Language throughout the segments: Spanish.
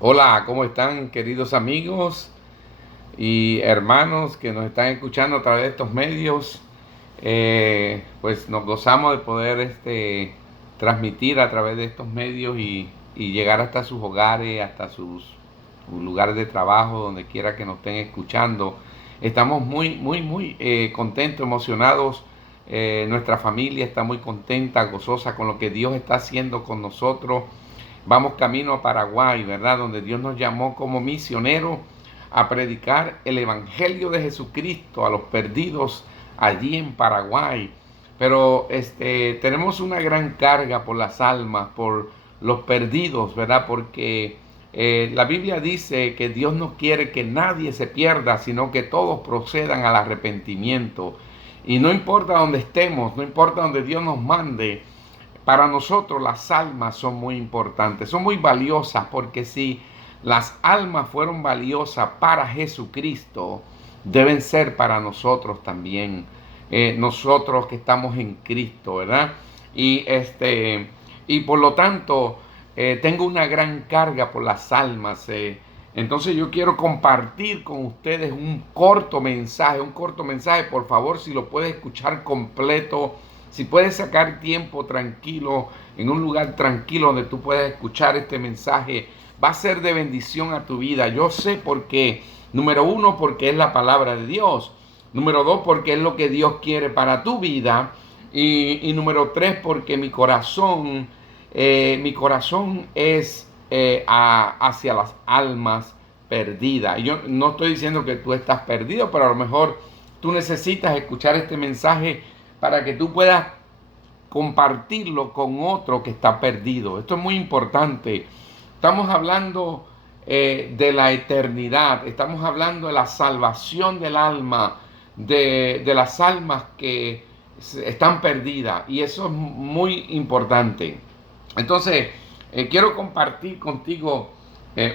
Hola, ¿cómo están queridos amigos y hermanos que nos están escuchando a través de estos medios? Pues nos gozamos de poder transmitir a través de estos medios y llegar hasta sus hogares, hasta sus lugares de trabajo, donde quiera que nos estén escuchando. Estamos muy contentos, emocionados. Nuestra familia está muy contenta, gozosa con lo que Dios está haciendo con nosotros. Vamos camino a Paraguay, ¿verdad? Donde Dios nos llamó como misioneros a predicar el Evangelio de Jesucristo a los perdidos allí en Paraguay. Pero tenemos una gran carga por las almas, por los perdidos, ¿verdad? Porque la Biblia dice que Dios no quiere que nadie se pierda, sino que todos procedan al arrepentimiento. Y no importa dónde estemos, no importa donde Dios nos mande, para nosotros las almas son muy importantes, son muy valiosas, porque si las almas fueron valiosas para Jesucristo, deben ser para nosotros también, nosotros que estamos en Cristo, ¿verdad? Y, y por lo tanto, tengo una gran carga por las almas. Entonces yo quiero compartir con ustedes un corto mensaje, por favor, si lo puedes escuchar completo, si puedes sacar tiempo tranquilo, en un lugar tranquilo donde tú puedas escuchar este mensaje, va a ser de bendición a tu vida. Yo sé por qué. Número uno, porque es la palabra de Dios. Número dos, porque es lo que Dios quiere para tu vida. Y número tres, porque mi corazón es hacia las almas perdidas. Yo no estoy diciendo que tú estás perdido, pero a lo mejor tú necesitas escuchar este mensaje para que tú puedas compartirlo con otro que está perdido. Esto es muy importante. Estamos hablando de la eternidad, estamos hablando de la salvación del alma, de las almas que están perdidas, y eso es muy importante. Entonces, quiero compartir contigo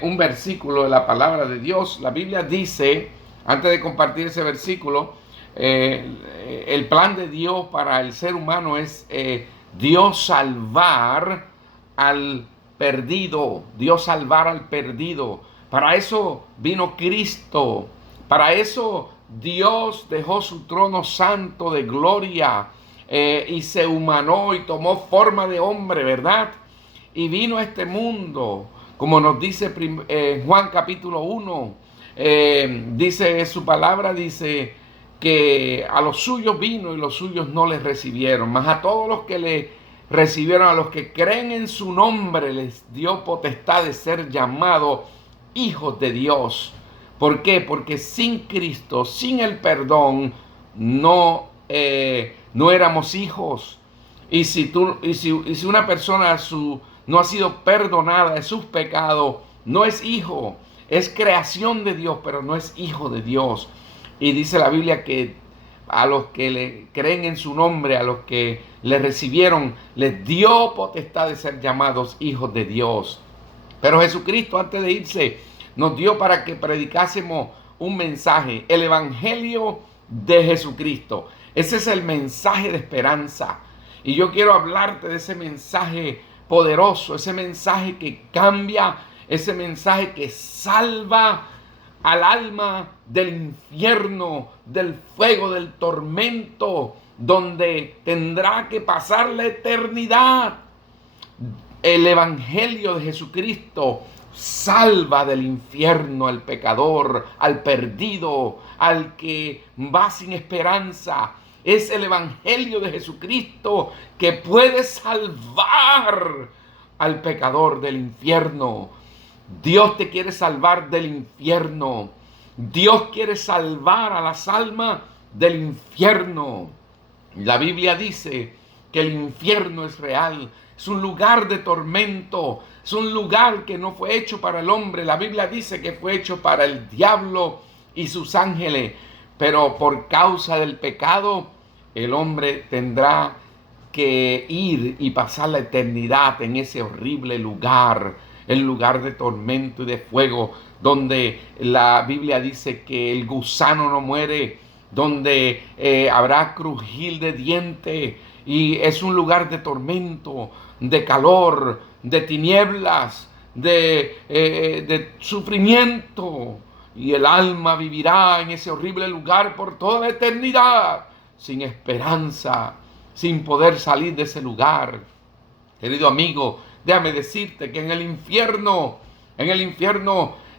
un versículo de la palabra de Dios. La Biblia dice, antes de compartir ese versículo, el plan de Dios para el ser humano es Dios salvar al perdido, Dios salvar al perdido. Para eso vino Cristo, para eso Dios dejó su trono santo de gloria y se humanó y tomó forma de hombre, ¿verdad? Y vino a este mundo, como nos dice Juan capítulo 1, dice su palabra, dice que a los suyos vino y los suyos no les recibieron, mas a todos los que le recibieron, a los que creen en su nombre, les dio potestad de ser llamados hijos de Dios. ¿Por qué? Porque sin Cristo, sin el perdón, no éramos hijos. Y si una persona no ha sido perdonada de sus pecados, no es hijo. Es creación de Dios, pero no es hijo de Dios. Y dice la Biblia que a los que le creen en su nombre, a los que le recibieron, les dio potestad de ser llamados hijos de Dios. Pero Jesucristo, antes de irse, nos dio para que predicásemos un mensaje, el Evangelio de Jesucristo. Ese es el mensaje de esperanza. Y yo quiero hablarte de ese mensaje poderoso, ese mensaje que cambia, ese mensaje que salva al alma del infierno, del fuego, del tormento, donde tendrá que pasar la eternidad. El Evangelio de Jesucristo salva del infierno al pecador, al perdido, al que va sin esperanza. Es el Evangelio de Jesucristo que puede salvar al pecador del infierno. Dios te quiere salvar del infierno. Dios quiere salvar a las almas del infierno. La Biblia dice que el infierno es real, es un lugar de tormento, es un lugar que no fue hecho para el hombre. La Biblia dice que fue hecho para el diablo y sus ángeles, pero por causa del pecado, el hombre tendrá que ir y pasar la eternidad en ese horrible lugar, el lugar de tormento y de fuego, donde la Biblia dice que el gusano no muere, donde habrá crujir de dientes, y es un lugar de tormento, de calor, de tinieblas, de sufrimiento. Y el alma vivirá en ese horrible lugar por toda la eternidad, sin esperanza, sin poder salir de ese lugar. Querido amigo, déjame decirte que en el infierno,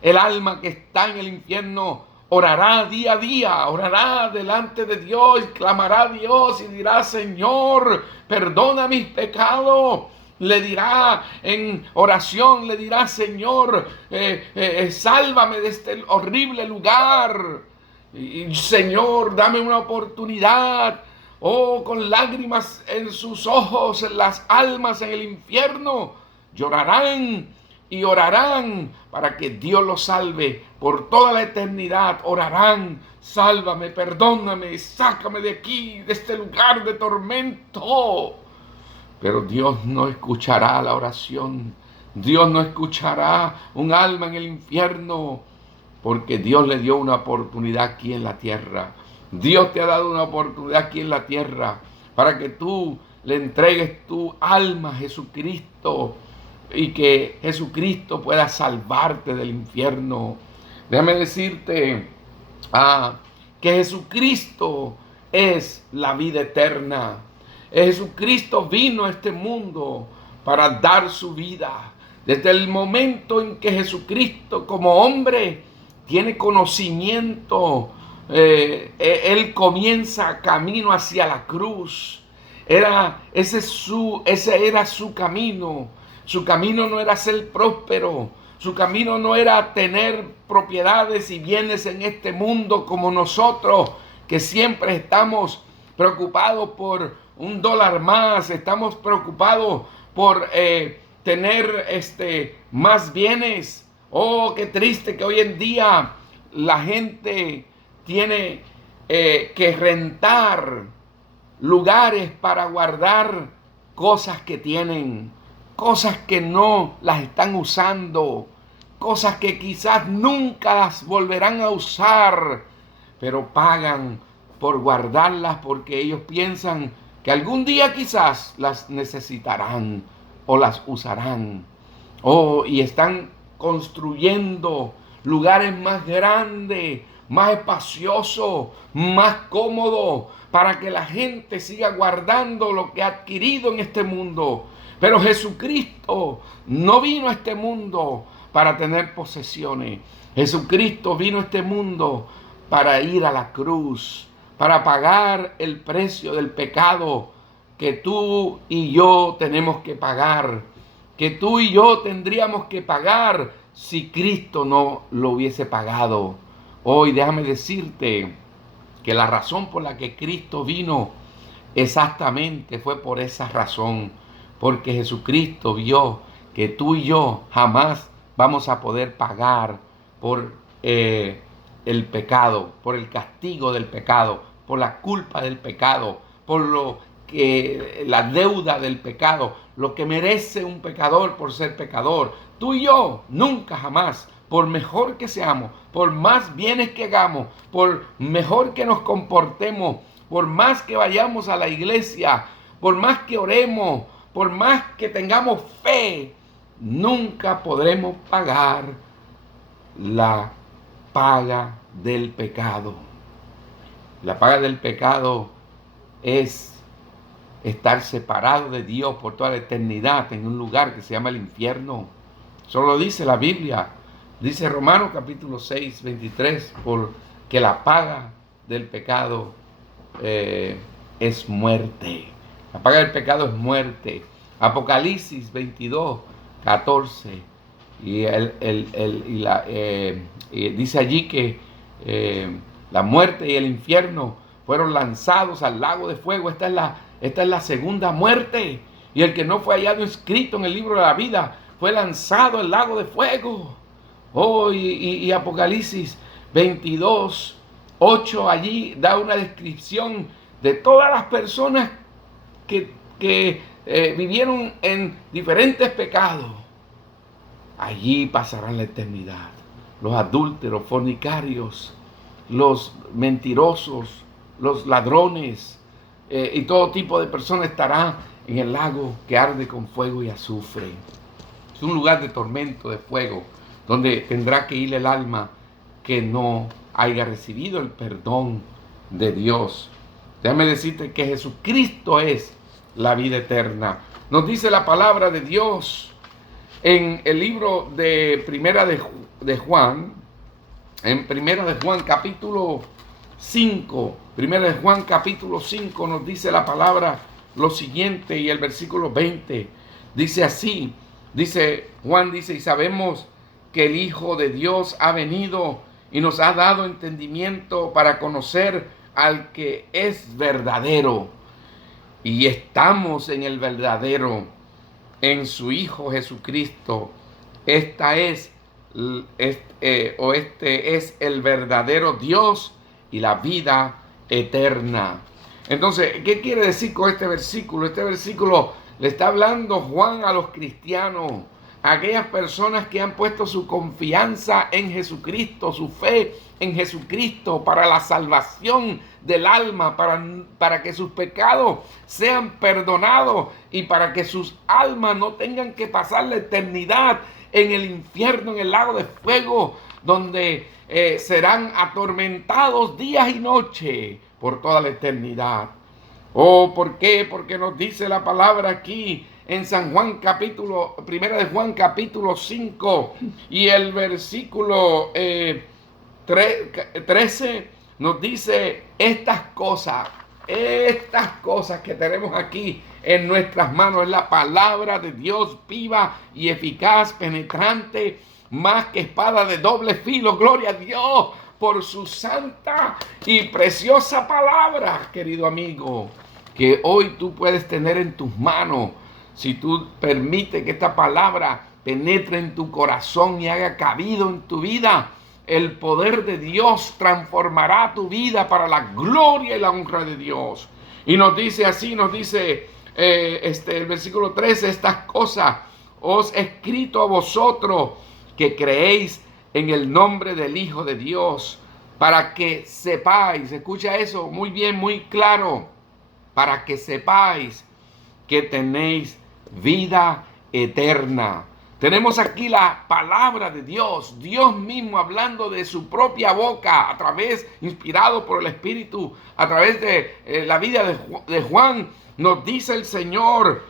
el alma que está en el infierno orará día a día, orará delante de Dios, clamará a Dios y dirá: Señor, perdona mis pecados. Le dirá en oración, le dirá: Señor, sálvame de este horrible lugar. Y, Señor, dame una oportunidad. Oh, con lágrimas en sus ojos, las almas en el infierno llorarán y orarán para que Dios los salve por toda la eternidad. Orarán: sálvame, perdóname, sácame de aquí, de este lugar de tormento. Pero Dios no escuchará la oración. Dios no escuchará un alma en el infierno, porque Dios le dio una oportunidad aquí en la tierra. Dios te ha dado una oportunidad aquí en la tierra para que tú le entregues tu alma a Jesucristo y que Jesucristo pueda salvarte del infierno. Déjame decirte que Jesucristo es la vida eterna. Jesucristo vino a este mundo para dar su vida. Desde el momento en que Jesucristo como hombre tiene conocimiento, Él comienza camino hacia la cruz. Ese era su camino. Su camino no era ser próspero. Su camino no era tener propiedades y bienes en este mundo como nosotros, que siempre estamos preocupados por $1 más. Estamos preocupados por tener más bienes. Oh, qué triste que hoy en día la gente tiene que rentar lugares para guardar cosas que tienen, cosas que no las están usando, cosas que quizás nunca las volverán a usar, pero pagan por guardarlas porque ellos piensan que algún día quizás las necesitarán o las usarán. Oh, y están construyendo lugares más grandes, más espaciosos, más cómodos, para que la gente siga guardando lo que ha adquirido en este mundo. Pero Jesucristo no vino a este mundo para tener posesiones. Jesucristo vino a este mundo para ir a la cruz, para pagar el precio del pecado que tú y yo tenemos que pagar, que tú y yo tendríamos que pagar si Cristo no lo hubiese pagado. Hoy déjame decirte que la razón por la que Cristo vino exactamente fue por esa razón, porque Jesucristo vio que tú y yo jamás vamos a poder pagar por el pecado, por el castigo del pecado, por la culpa del pecado, por la deuda del pecado, lo que merece un pecador por ser pecador. Tú y yo nunca jamás, por mejor que seamos, por más bienes que hagamos, por mejor que nos comportemos, por más que vayamos a la iglesia, por más que oremos, por más que tengamos fe, nunca podremos pagar la paga del pecado. La paga del pecado es estar separado de Dios por toda la eternidad en un lugar que se llama el infierno. Eso lo dice la Biblia. Dice Romanos capítulo 6, 23, porque la paga del pecado es muerte. La paga del pecado es muerte. Apocalipsis 22, 14. Y dice allí que la muerte y el infierno fueron lanzados al lago de fuego. Esta es la segunda muerte. Y el que no fue hallado inscrito en el libro de la vida fue lanzado al lago de fuego. Oh, y Apocalipsis 22, 8 allí da una descripción de todas las personas que vivieron en diferentes pecados. Allí pasarán la eternidad. Los adúlteros, fornicarios, los mentirosos, los ladrones y todo tipo de personas estarán en el lago que arde con fuego y azufre. Es un lugar de tormento, de fuego, donde tendrá que ir el alma que no haya recibido el perdón de Dios. Déjame decirte que Jesucristo es la vida eterna. Nos dice la palabra de Dios en el libro de Primera de Juan, en Primera de Juan capítulo 5, Primera de Juan capítulo 5 nos dice la palabra lo siguiente, y el versículo 20 dice así, Juan dice, y sabemos que el Hijo de Dios ha venido y nos ha dado entendimiento para conocer al que es verdadero, y estamos en el verdadero, en su Hijo Jesucristo. Este es el verdadero Dios y la vida eterna. Entonces, ¿qué quiere decir con este versículo? Este versículo le está hablando Juan a los cristianos, a aquellas personas que han puesto su confianza en Jesucristo, su fe en Jesucristo para la salvación del alma, para que sus pecados sean perdonados y para que sus almas no tengan que pasar la eternidad en el infierno, en el lago de fuego, donde serán atormentados días y noches por toda la eternidad. ¿Por qué? Porque nos dice la palabra aquí en Primera de Juan capítulo 5 y el versículo 13 nos dice estas cosas que tenemos aquí en nuestras manos. Es la palabra de Dios viva y eficaz, penetrante, más que espada de doble filo. Gloria a Dios por su santa y preciosa palabra, querido amigo, que hoy tú puedes tener en tus manos. Si tú permites que esta palabra penetre en tu corazón y haga cabido en tu vida, el poder de Dios transformará tu vida para la gloria y la honra de Dios. Y nos dice así, el versículo 13, estas cosas os he escrito a vosotros que creéis en el nombre del Hijo de Dios, para que sepáis, escucha eso muy bien, muy claro, para que sepáis que tenéis vida eterna. Tenemos aquí la palabra de Dios, Dios mismo hablando de su propia boca, a través, inspirado por el Espíritu, a través de la vida de Juan. Nos dice el Señor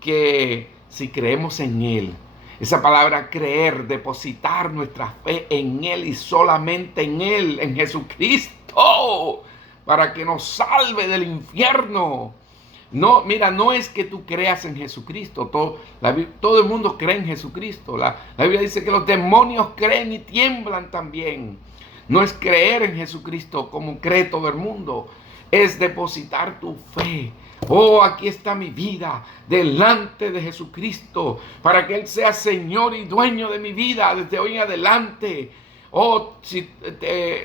que si creemos en Él, esa palabra creer, depositar nuestra fe en Él y solamente en Él, en Jesucristo, para que nos salve del infierno. No, mira, no es que tú creas en Jesucristo. Todo el mundo cree en Jesucristo. La Biblia dice que los demonios creen y tiemblan también. No es creer en Jesucristo como cree todo el mundo. Es depositar tu fe. Oh, aquí está mi vida delante de Jesucristo, para que Él sea Señor y dueño de mi vida desde hoy en adelante. Oh,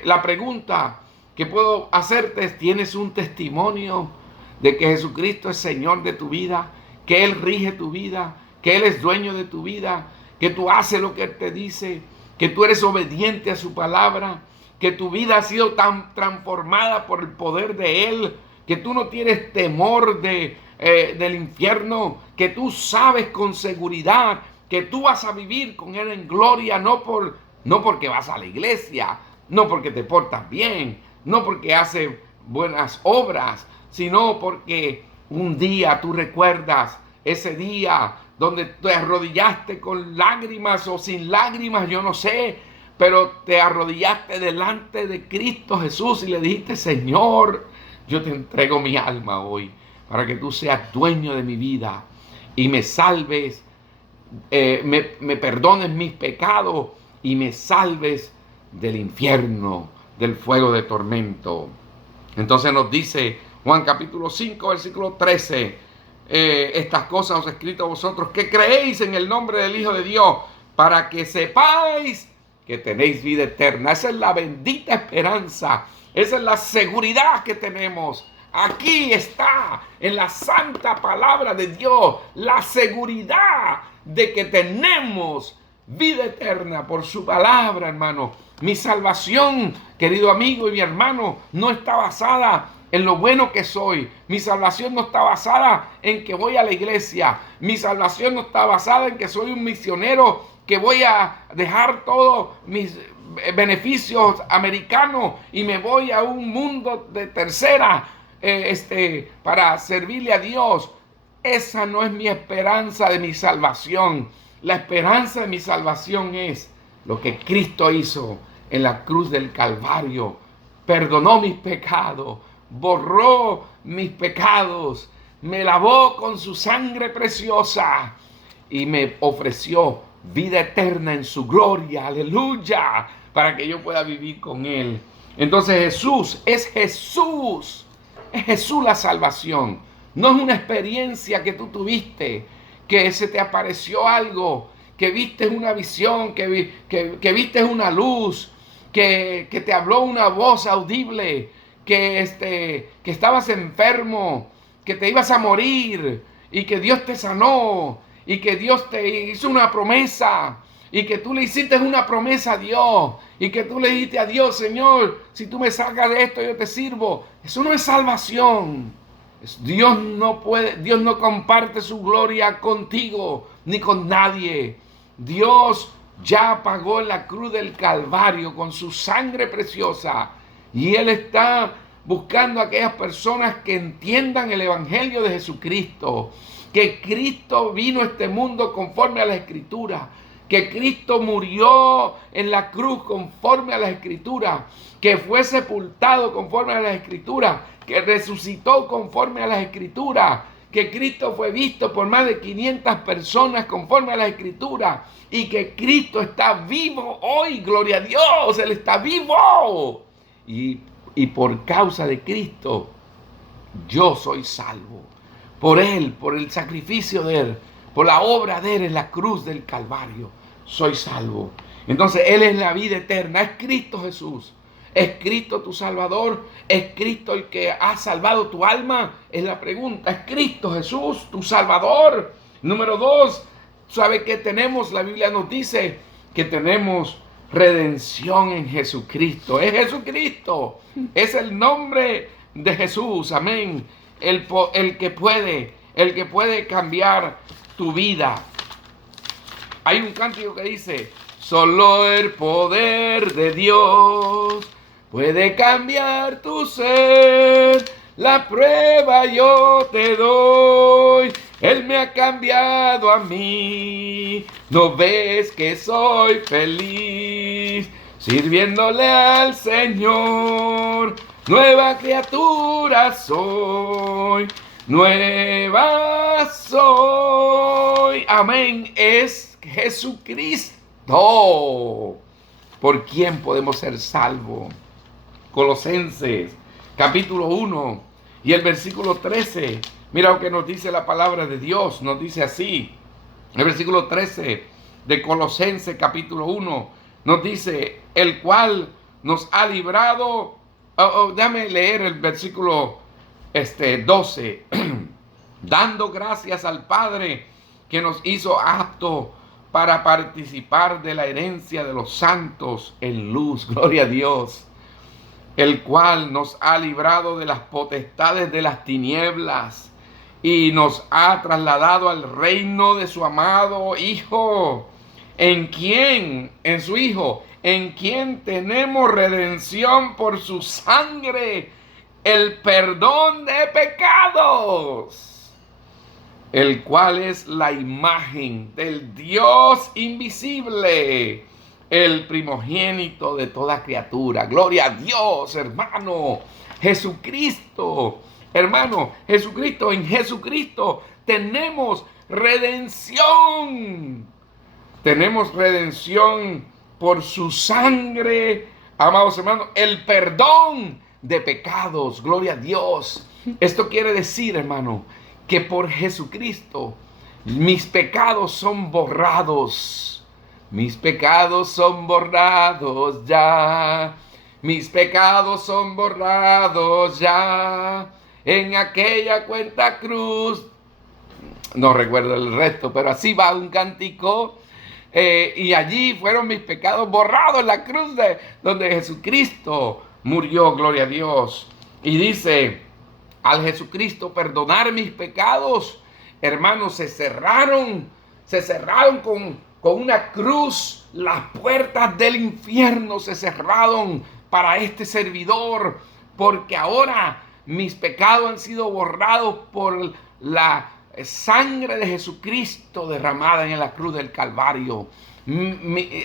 la pregunta que puedo hacerte es, ¿tienes un testimonio de que Jesucristo es Señor de tu vida, que Él rige tu vida, que Él es dueño de tu vida, que tú haces lo que Él te dice, que tú eres obediente a su palabra, que tu vida ha sido tan transformada por el poder de Él, que tú no tienes temor del infierno, que tú sabes con seguridad que tú vas a vivir con Él en gloria, no porque vas a la iglesia, no porque te portas bien, no porque haces buenas obras, sino porque un día tú recuerdas ese día donde te arrodillaste con lágrimas o sin lágrimas, yo no sé, pero te arrodillaste delante de Cristo Jesús y le dijiste: Señor, yo te entrego mi alma hoy para que tú seas dueño de mi vida y me salves, me perdones mis pecados y me salves del infierno, del fuego de tormento. Entonces nos dice Juan capítulo 5, versículo 13, estas cosas os he escrito a vosotros que creéis en el nombre del Hijo de Dios, para que sepáis que tenéis vida eterna. Esa es la bendita esperanza, esa es la seguridad que tenemos. Aquí está, en la santa palabra de Dios, la seguridad de que tenemos vida eterna por su palabra, hermano. Mi salvación, querido amigo y mi hermano, no está basada en lo bueno que soy. Mi salvación no está basada en que voy a la iglesia. Mi salvación no está basada en que soy un misionero, que voy a dejar todos mis beneficios americanos y me voy a un mundo de tercera para servirle a Dios. Esa no es mi esperanza de mi salvación. La esperanza de mi salvación es lo que Cristo hizo en la cruz del Calvario. Perdonó mis pecados, borró mis pecados, me lavó con su sangre preciosa y me ofreció vida eterna en su gloria. Aleluya, para que yo pueda vivir con Él. Entonces es Jesús la salvación. No es una experiencia que tú tuviste, que se te apareció algo, que viste una visión, que viste una luz, que te habló una voz audible, que estabas enfermo, que te ibas a morir y que Dios te sanó y que Dios te hizo una promesa y que tú le hiciste una promesa a Dios y que tú le dijiste a Dios: Señor, si tú me sacas de esto, yo te sirvo. Eso no es salvación. Dios no comparte su gloria contigo ni con nadie. Dios ya pagó en la cruz del Calvario con su sangre preciosa y Él está buscando a aquellas personas que entiendan el evangelio de Jesucristo, que Cristo vino a este mundo conforme a la Escritura, que Cristo murió en la cruz conforme a la Escritura, que fue sepultado conforme a la Escritura, que resucitó conforme a las Escrituras, que Cristo fue visto por más de 500 personas conforme a la Escritura y que Cristo está vivo hoy. Gloria a Dios, Él está vivo. Y por causa de Cristo yo soy salvo. Por Él, por el sacrificio de Él, por la obra de Él en la cruz del Calvario, soy salvo. Entonces Él es la vida eterna, es Cristo Jesús. ¿Es Cristo tu Salvador? ¿Es Cristo el que ha salvado tu alma? Es la pregunta. ¿Es Cristo Jesús tu Salvador? Número 2, ¿sabe qué tenemos? La Biblia nos dice que tenemos redención en Jesucristo. Es Jesucristo. Es el nombre de Jesús. Amén. El que puede cambiar tu vida. Hay un cántico que dice: solo el poder de Dios puede cambiar tu ser. La prueba yo te doy. Él me ha cambiado a mí. ¿No ves que soy feliz sirviéndole al Señor? Nueva criatura soy. Nueva soy. Amén. Es Jesucristo por quien podemos ser salvos. Colosenses capítulo 1 y el versículo 13. Mira lo que nos dice la palabra de Dios. Nos dice así. El versículo 13 de Colosenses capítulo 1 nos dice: el cual nos ha librado. Déjame leer el versículo 12. Dando gracias al Padre que nos hizo aptos para participar de la herencia de los santos en luz. Gloria a Dios. El cual nos ha librado de las potestades de las tinieblas y nos ha trasladado al reino de su amado Hijo, en su Hijo, en quien tenemos redención por su sangre, el perdón de pecados, el cual es la imagen del Dios invisible, el primogénito de toda criatura. Gloria a Dios, hermano. Jesucristo, hermano, Jesucristo. En Jesucristo tenemos redención. Tenemos redención por su sangre, amados hermanos, el perdón de pecados. Gloria a Dios. Esto quiere decir, hermano, que por Jesucristo mis pecados son borrados. Mis pecados son borrados ya. Mis pecados son borrados ya. En aquella cuenta cruz. No recuerdo el resto, pero así va un cántico. Y allí fueron mis pecados borrados en la cruz donde Jesucristo murió. Gloria a Dios. Y dice, al Jesucristo perdonar mis pecados, hermanos, se cerraron con una cruz. Las puertas del infierno se cerraron para este servidor, porque ahora mis pecados han sido borrados por la sangre de Jesucristo derramada en la cruz del Calvario.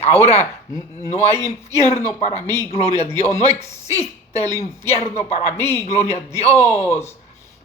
Ahora no hay infierno para mí, gloria a Dios. No existe el infierno para mí, gloria a Dios.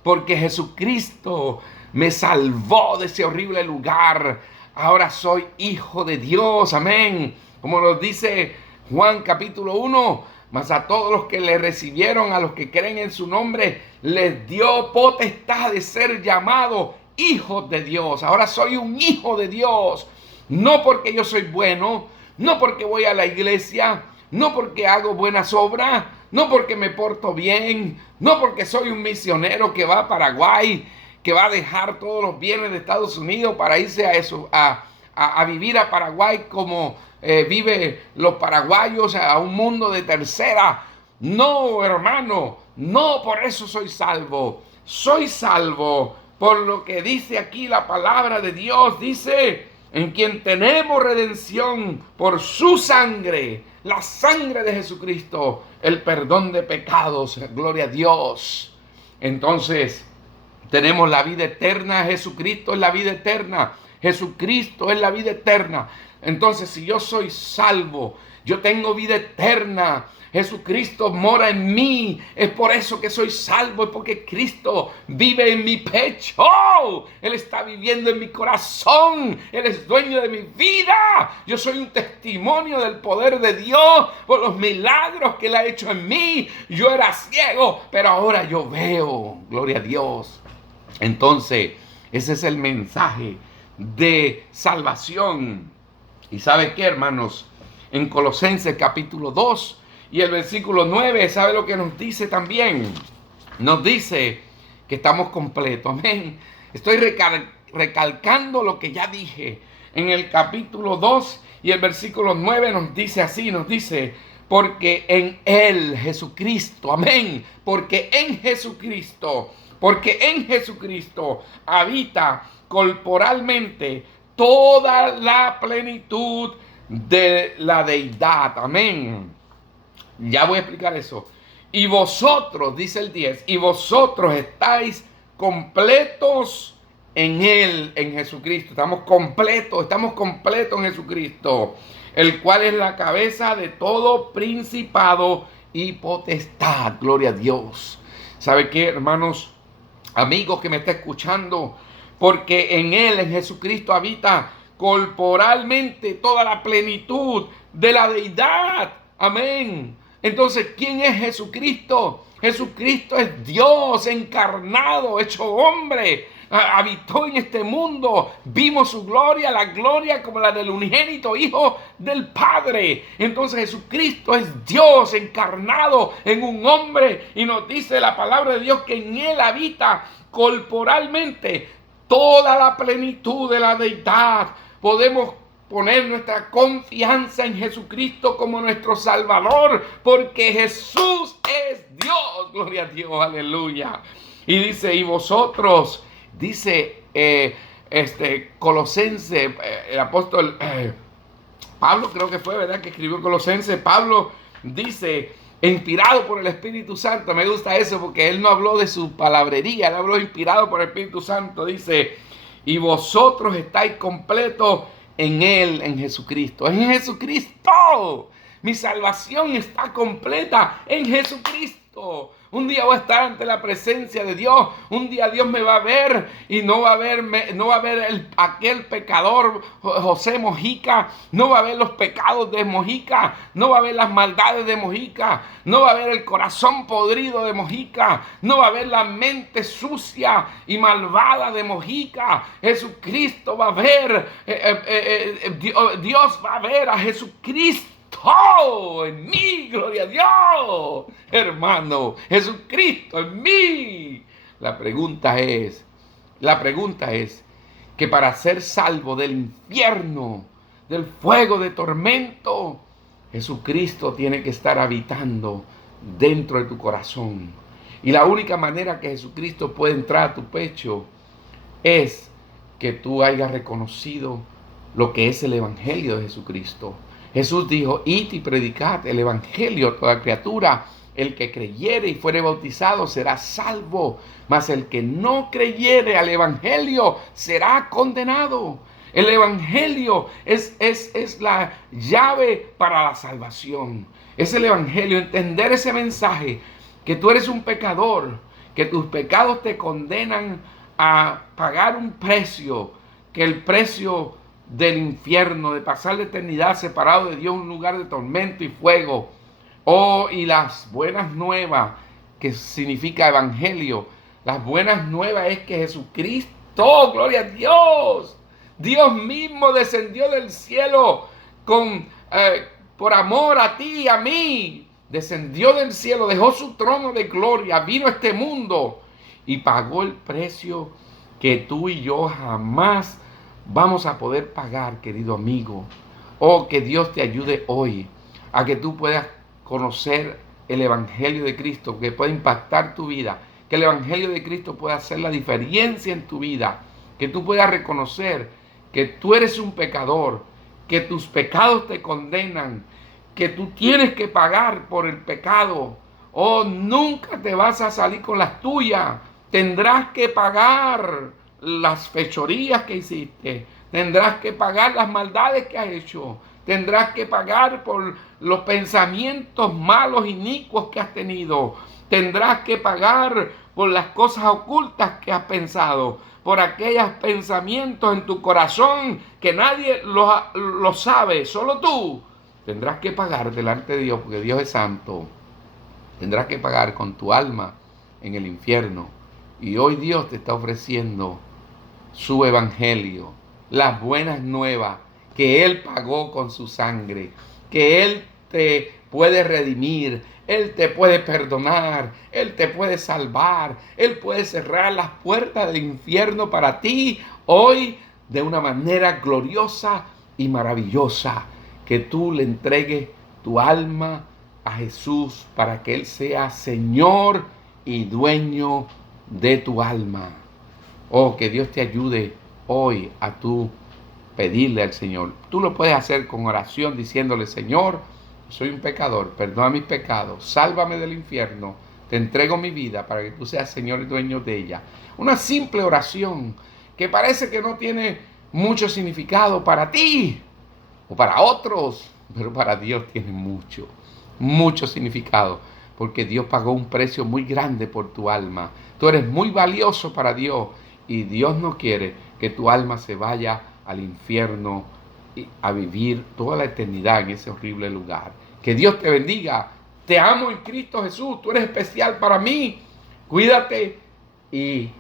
Porque Jesucristo me salvó de ese horrible lugar. Ahora soy hijo de Dios, amén. Como nos dice Juan capítulo 1, mas a todos los que le recibieron, a los que creen en su nombre, les dio potestad de ser llamados hijos de Dios. Ahora soy un hijo de Dios. No porque yo soy bueno, no porque voy a la iglesia, no porque hago buenas obras, no porque me porto bien, no porque soy un misionero que va a Paraguay, que va a dejar todos los bienes de Estados Unidos para irse a vivir a Paraguay como vive los paraguayos, a un mundo de tercera. No, hermano, no por eso soy salvo. Soy salvo por lo que dice aquí la palabra de Dios. Dice, en quien tenemos redención por su sangre, la sangre de Jesucristo, el perdón de pecados. Gloria a Dios. Entonces, tenemos la vida eterna. Jesucristo es la vida eterna. Jesucristo es la vida eterna. Entonces, si yo soy salvo, yo tengo vida eterna. Jesucristo mora en mí. Es por eso que soy salvo. Es porque Cristo vive en mi pecho. Él está viviendo en mi corazón. Él es dueño de mi vida. Yo soy un testimonio del poder de Dios por los milagros que Él ha hecho en mí. Yo era ciego, pero ahora yo veo. Gloria a Dios. Entonces, ese es el mensaje de salvación. ¿Y sabe qué, hermanos? En Colosenses capítulo 2 y el versículo 9, ¿sabe lo que nos dice también? Nos dice que estamos completos. Amén. Estoy recalcando lo que ya dije. En el capítulo 2 y el versículo 9 nos dice así, nos dice, porque en Él, Jesucristo, amén, porque en Jesucristo habita corporalmente toda la plenitud de la deidad, amén. Ya voy a explicar eso. Y vosotros, dice el 10, y vosotros estáis completos en Él, en Jesucristo. Estamos completos en Jesucristo, el cual es la cabeza de todo principado y potestad. Gloria a Dios. ¿Sabe qué, hermanos, amigos que me está escuchando? Porque en Él, en Jesucristo, habita corporalmente toda la plenitud de la deidad. Amén. Entonces, ¿quién es Jesucristo? Jesucristo es Dios encarnado, hecho hombre. Habitó en este mundo, vimos su gloria, la gloria como la del unigénito Hijo del Padre. Entonces Jesucristo es Dios encarnado en un hombre, y nos dice la palabra de Dios que en Él habita corporalmente toda la plenitud de la deidad. Podemos poner nuestra confianza en Jesucristo como nuestro Salvador, porque Jesús es Dios. Gloria a Dios, aleluya. Y dice, y vosotros, dice Colosense, el apóstol Pablo, creo que fue, ¿verdad?, que escribió Colosense. Pablo dice, inspirado por el Espíritu Santo. Me gusta eso porque él no habló de su palabrería, él habló inspirado por el Espíritu Santo. Dice, y vosotros estáis completos en Él, en Jesucristo. En Jesucristo. Mi salvación está completa en Jesucristo. Un día voy a estar ante la presencia de Dios. Un día Dios me va a ver y no va a ver aquel pecador José Mojica. No va a ver los pecados de Mojica. No va a ver las maldades de Mojica. No va a ver el corazón podrido de Mojica. No va a ver la mente sucia y malvada de Mojica. Jesucristo va a ver. Dios va a ver a Jesucristo. En mí, gloria a Dios, hermano, Jesucristo en mí. La pregunta es que para ser salvo del infierno, del fuego de tormento, Jesucristo tiene que estar habitando dentro de tu corazón. Y la única manera que Jesucristo puede entrar a tu pecho es que tú hayas reconocido lo que es el Evangelio de Jesucristo. Jesús dijo: id y predicad el Evangelio a toda criatura. El que creyere y fuere bautizado será salvo, mas el que no creyere al Evangelio será condenado. El Evangelio es la llave para la salvación. Es el Evangelio, entender ese mensaje, que tú eres un pecador, que tus pecados te condenan a pagar un precio, que el precio del infierno, de pasar la eternidad separado de Dios en un lugar de tormento y fuego. Y las buenas nuevas, que significa evangelio, las buenas nuevas es que Jesucristo, gloria a Dios, Dios mismo descendió del cielo por amor a ti y a mí. Descendió del cielo, dejó su trono de gloria, vino a este mundo y pagó el precio que tú y yo jamás vamos a poder pagar, querido amigo. Que Dios te ayude hoy a que tú puedas conocer el Evangelio de Cristo, que pueda impactar tu vida, que el Evangelio de Cristo pueda hacer la diferencia en tu vida, que tú puedas reconocer que tú eres un pecador, que tus pecados te condenan, que tú tienes que pagar por el pecado. Nunca te vas a salir con las tuyas. Tendrás que pagar las fechorías que hiciste. Tendrás que pagar las maldades que has hecho. Tendrás que pagar por los pensamientos malos, inicuos que has tenido. Tendrás que pagar por las cosas ocultas que has pensado, por aquellos pensamientos en tu corazón que nadie lo sabe, solo tú. Tendrás que pagar delante de Dios, porque Dios es santo. Tendrás que pagar con tu alma en el infierno. Y hoy Dios te está ofreciendo su evangelio, las buenas nuevas, que Él pagó con su sangre, que Él te puede redimir, Él te puede perdonar, Él te puede salvar, Él puede cerrar las puertas del infierno para ti hoy de una manera gloriosa y maravillosa. Que tú le entregues tu alma a Jesús para que Él sea Señor y dueño de tu alma. Que Dios te ayude hoy a tú pedirle al Señor. Tú lo puedes hacer con oración diciéndole: Señor, soy un pecador, perdona mis pecados, sálvame del infierno, te entrego mi vida para que tú seas Señor y dueño de ella. Una simple oración que parece que no tiene mucho significado para ti o para otros, pero para Dios tiene mucho significado, porque Dios pagó un precio muy grande por tu alma. Tú eres muy valioso para Dios y Dios no quiere que tu alma se vaya al infierno a vivir toda la eternidad en ese horrible lugar. Que Dios te bendiga. Te amo en Cristo Jesús. Tú eres especial para mí. Cuídate y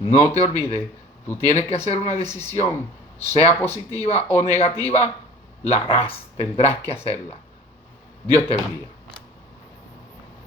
no te olvides. Tú tienes que hacer una decisión, sea positiva o negativa, la harás. Tendrás que hacerla. Dios te bendiga.